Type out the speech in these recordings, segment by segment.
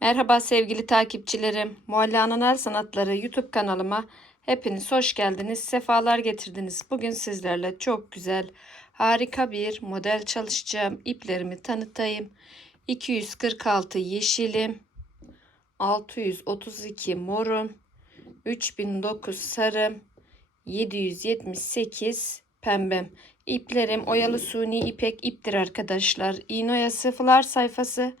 Merhaba sevgili takipçilerim. Mualla'nın Sanatları YouTube kanalıma hepiniz hoş geldiniz. Sefalar getirdiniz. Bugün sizlerle çok güzel, harika bir model çalışacağım. İplerimi tanıtayım. 246 yeşilim, 632 morum, 3009 sarım, 778 pembem. İplerim oyalı suni ipek iptir arkadaşlar. İğne sıfırlar sayfası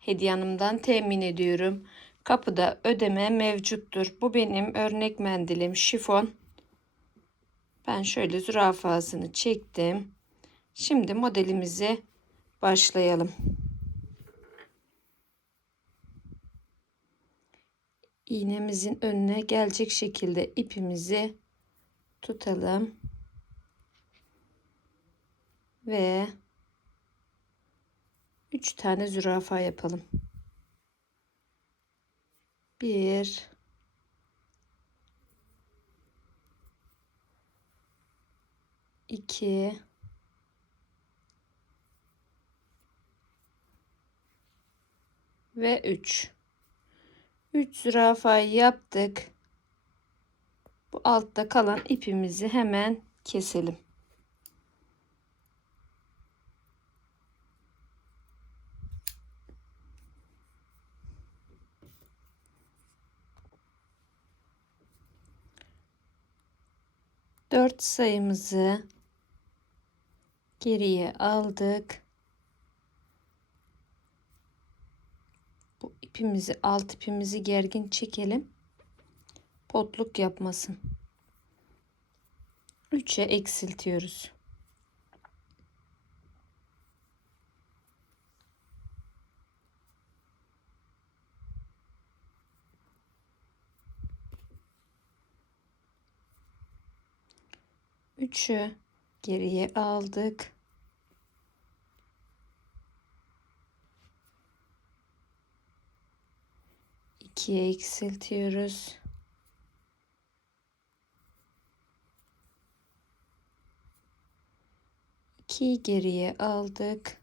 hediye temin ediyorum. Kapıda ödeme mevcuttur. Bu benim örnek mendilim şifon. Ben şöyle zürafasını çektim. Şimdi modelimizi başlayalım. İğnemizin önüne gelecek şekilde ipimizi tutalım. Ve 3 tane zürafa yapalım. 1 2 ve 3 3 zürafayı yaptık. Bu altta kalan ipimizi hemen keselim. Dört sayımızı geriye aldık. Bu ipimizi alt ipimizi gergin çekelim. Potluk yapmasın. 3'e eksiltiyoruz. Üçü geriye aldık. ikiye eksiltiyoruz. İkiyi geriye aldık.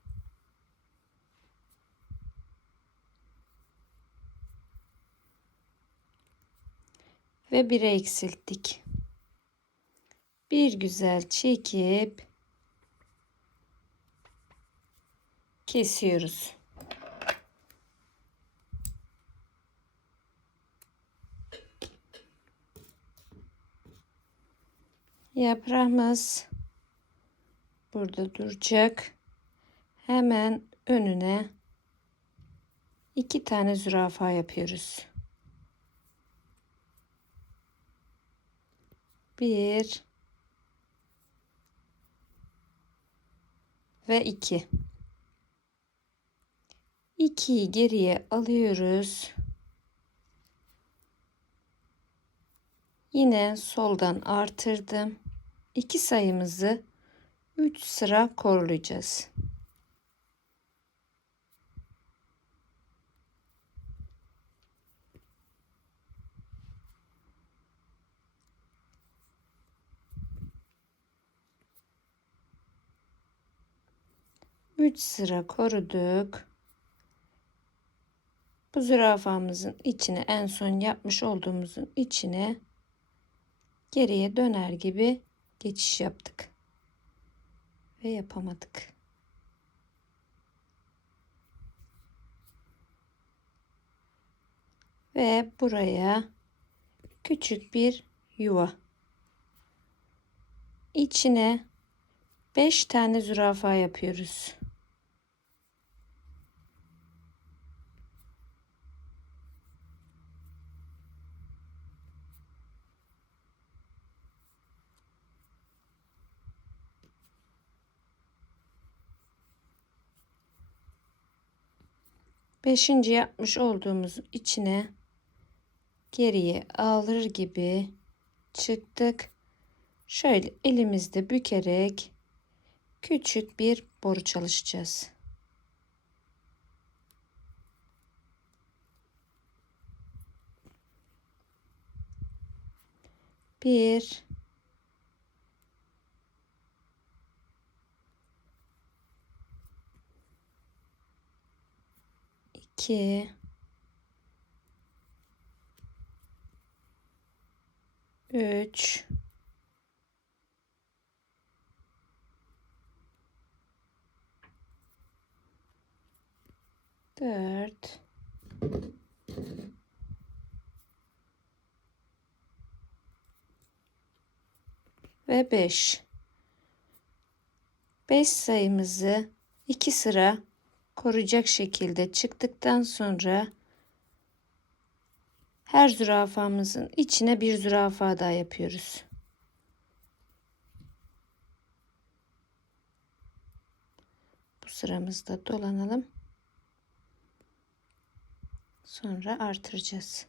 Ve bire eksilttik. Bir güzel çekip kesiyoruz. Yaprağımız burada duracak. Hemen önüne iki tane zürafa yapıyoruz. Bir ve 2. 2'yi geriye alıyoruz. Yine soldan artırdım. 2 sayımızı 3 sıra koruyacağız. 3 sıra koruduk. Bu zürafamızın içine en son yapmış olduğumuzun içine geriye döner gibi geçiş yaptık. Ve yapamadık. Ve buraya küçük bir yuva. İçine 5 tane zürafa yapıyoruz. Beşinci yapmış olduğumuz içine geriye alır gibi çıktık. Şöyle elimizde bükerek küçük bir boru çalışacağız. Bir 2 3 4 ve 5. 5 sayımızı 2 sıra koruyacak şekilde çıktıktan sonra her zürafamızın içine bir zürafa daha yapıyoruz. Bu sıramızda dolanalım. Sonra artıracağız.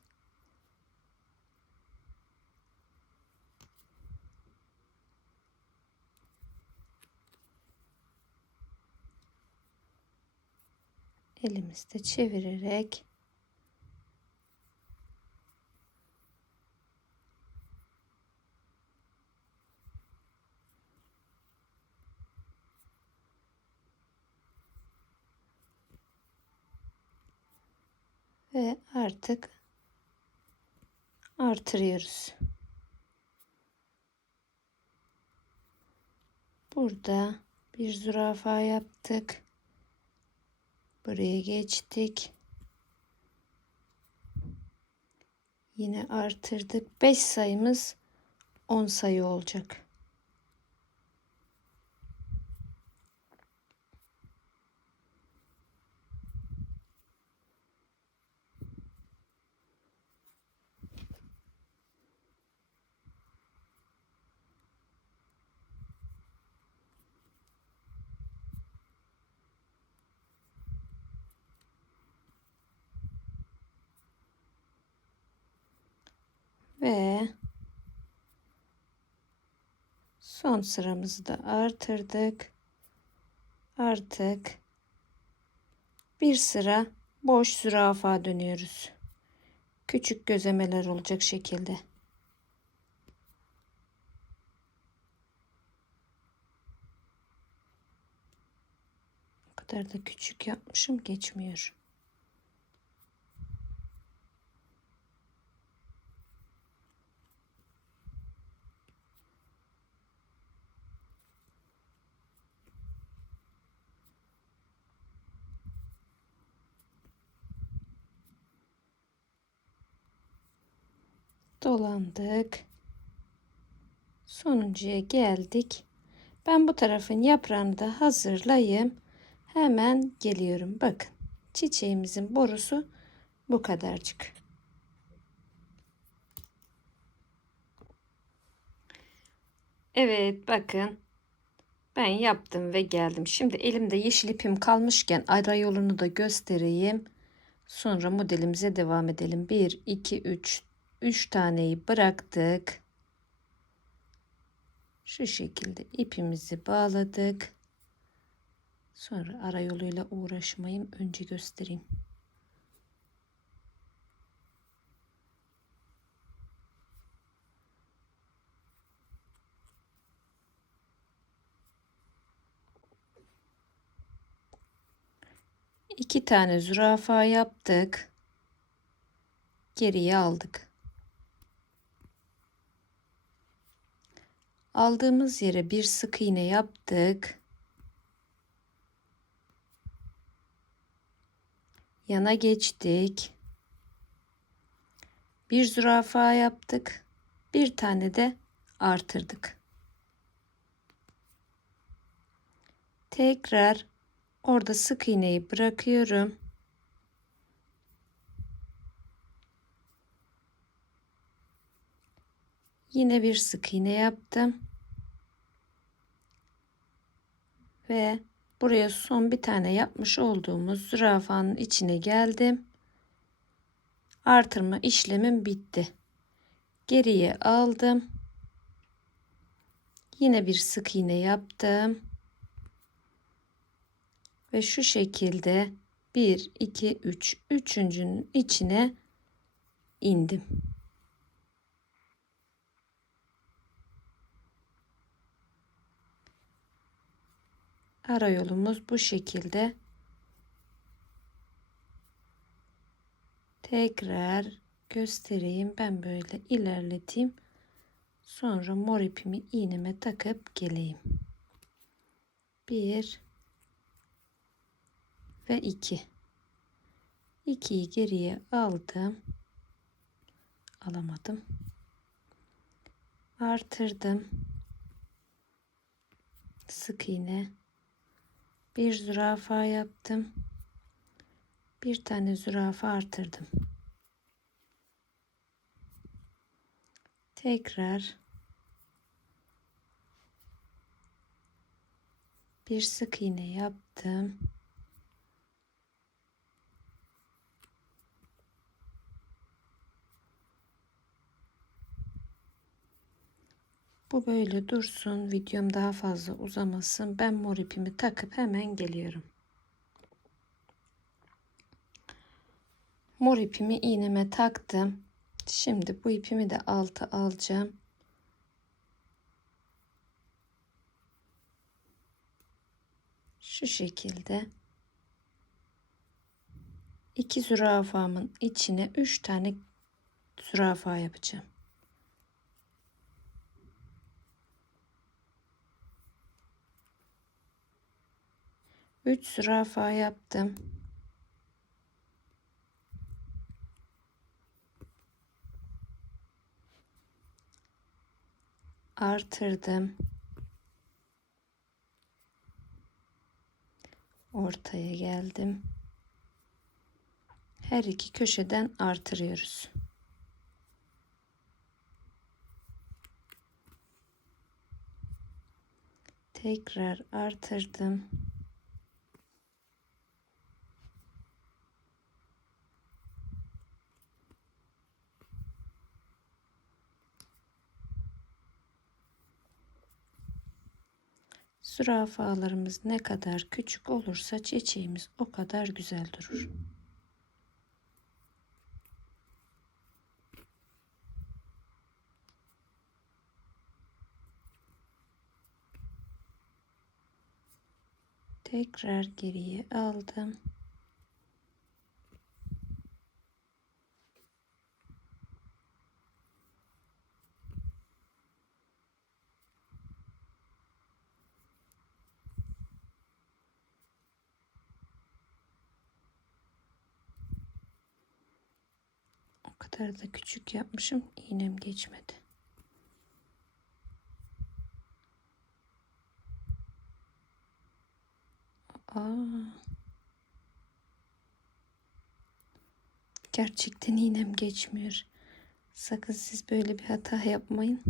Elimizde çevirerek ve artık artırıyoruz. Burada bir zürafa yaptık. Buraya geçtik. Yine artırdık. 5 sayımız 10 sayı olacak. Ve son sıramızı da artırdık. Artık bir sıra boş zürafa dönüyoruz. Küçük gözemeler olacak şekilde. Kadar da küçük yapmışım geçmiyor. Dolandık. Sonuncuya geldik. Ben bu tarafın yaprağını da hazırlayayım. Hemen geliyorum. Bakın çiçeğimizin borusu bu kadarcık. Evet bakın ben yaptım ve geldim. Şimdi elimde yeşil ipim kalmışken ara yolunu da göstereyim. Sonra modelimize devam edelim. 1, 2, 3, 3 taneyi bıraktık. Şu şekilde ipimizi bağladık. Sonra ara yoluyla uğraşmayayım. Önce göstereyim. İki tane zürafa yaptık. Geriye aldık. Aldığımız yere bir sık iğne yaptık. Yana geçtik. Bir zürafa yaptık. Bir tane de artırdık. Tekrar orada sık iğneyi bırakıyorum. Yine bir sık iğne yaptım. Ve buraya son bir tane yapmış olduğumuz zürafanın içine geldim. Artırma işlemim bitti. Geriye aldım. Yine bir sık iğne yaptım. Ve şu şekilde 1 2 3 üçüncünün içine indim. Ara yolumuz bu şekilde. Tekrar göstereyim. Ben böyle ilerleteyim. Sonra mor ipimi iğneme takıp geleyim. 1 ve 2. 2'yi geriye aldım. Alamadım. Artırdım. Sık iğne. Bir zürafa yaptım. Bir tane zürafa artırdım. Tekrar bir sık iğne yaptım. Bu böyle dursun. Videom daha fazla uzamasın. Ben mor ipimi takıp hemen geliyorum. Mor ipimi iğneme taktım. Şimdi bu ipimi de alta alacağım. Şu şekilde iki zürafamın içine üç tane zürafa yapacağım. 3 zürafa yaptım. Artırdım. Ortaya geldim. Her iki köşeden artırıyoruz. Tekrar artırdım. Zürafalarımız ne kadar küçük olursa çiçeğimiz o kadar güzel durur. Tekrar geriye aldım. Kadar da küçük yapmışım. İğnem geçmedi. Aa. Gerçekten iğnem geçmiyor. Sakın siz böyle bir hata yapmayın.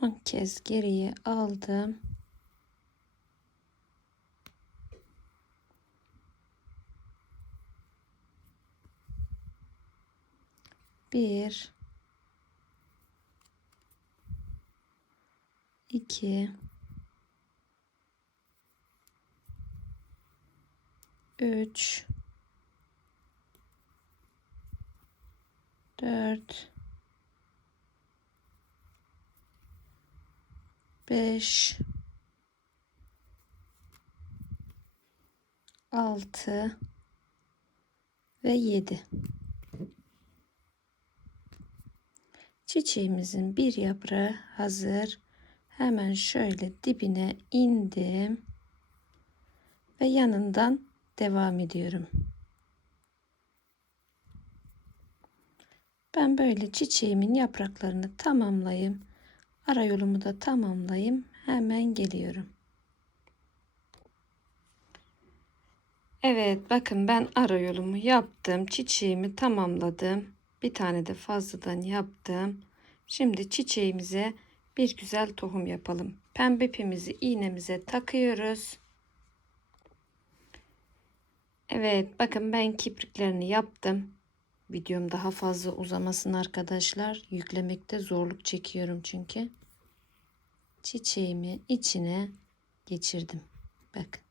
Son kez geriye aldım. Bir, iki, üç, dört, 5 6 ve 7 çiçeğimizin bir yaprağı hazır. Hemen şöyle dibine indim ve yanından devam ediyorum. Ben böyle çiçeğimin yapraklarını tamamlayayım Ara yolumu da tamamlayayım. Hemen geliyorum. Evet bakın ben ara yolumu yaptım. Çiçeğimi tamamladım. Bir tane de fazladan yaptım. Şimdi çiçeğimize bir güzel tohum yapalım. Pembe ipimizi iğnemize takıyoruz. Evet bakın ben kipriklerini yaptım. Videom daha fazla uzamasın arkadaşlar. Yüklemekte zorluk çekiyorum çünkü. Çiçeğimi içine geçirdim. Bakın.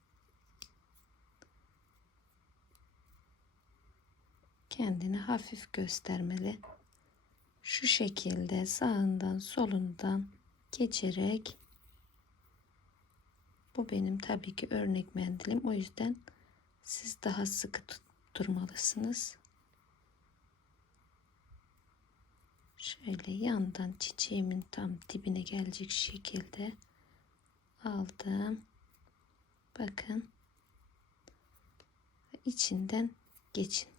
kendini hafif göstermeli. Şu şekilde sağından solundan geçerek bu benim tabii ki örnek mendilim. O yüzden siz daha sıkı tutturmalısınız. Şöyle yandan çiçeğimin tam dibine gelecek şekilde aldım. Bakın. içinden geçin.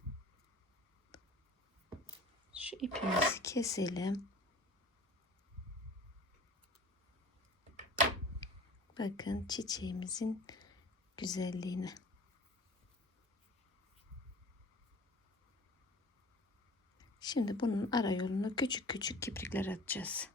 Şu ipimizi keselim. Bakın çiçeğimizin güzelliğine. Şimdi bunun ara yolunu küçük küçük kiprikler atacağız.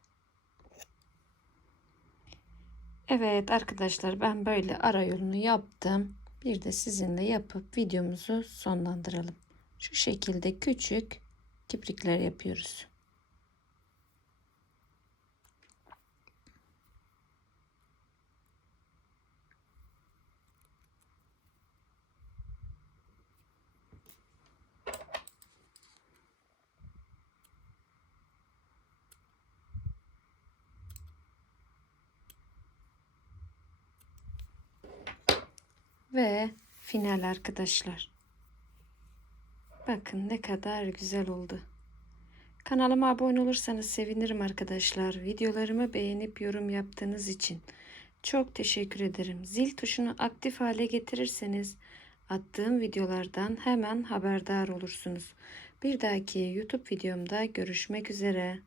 Evet arkadaşlar ben böyle ara yolunu yaptım. Bir de sizinle yapıp videomuzu sonlandıralım. Şu şekilde küçük kiprikler yapıyoruz. Ve final arkadaşlar. Bakın ne kadar güzel oldu. Kanalıma abone olursanız sevinirim arkadaşlar. Videolarımı beğenip yorum yaptığınız için çok teşekkür ederim. Zil tuşunu aktif hale getirirseniz attığım videolardan hemen haberdar olursunuz. Bir dahaki YouTube videomda görüşmek üzere.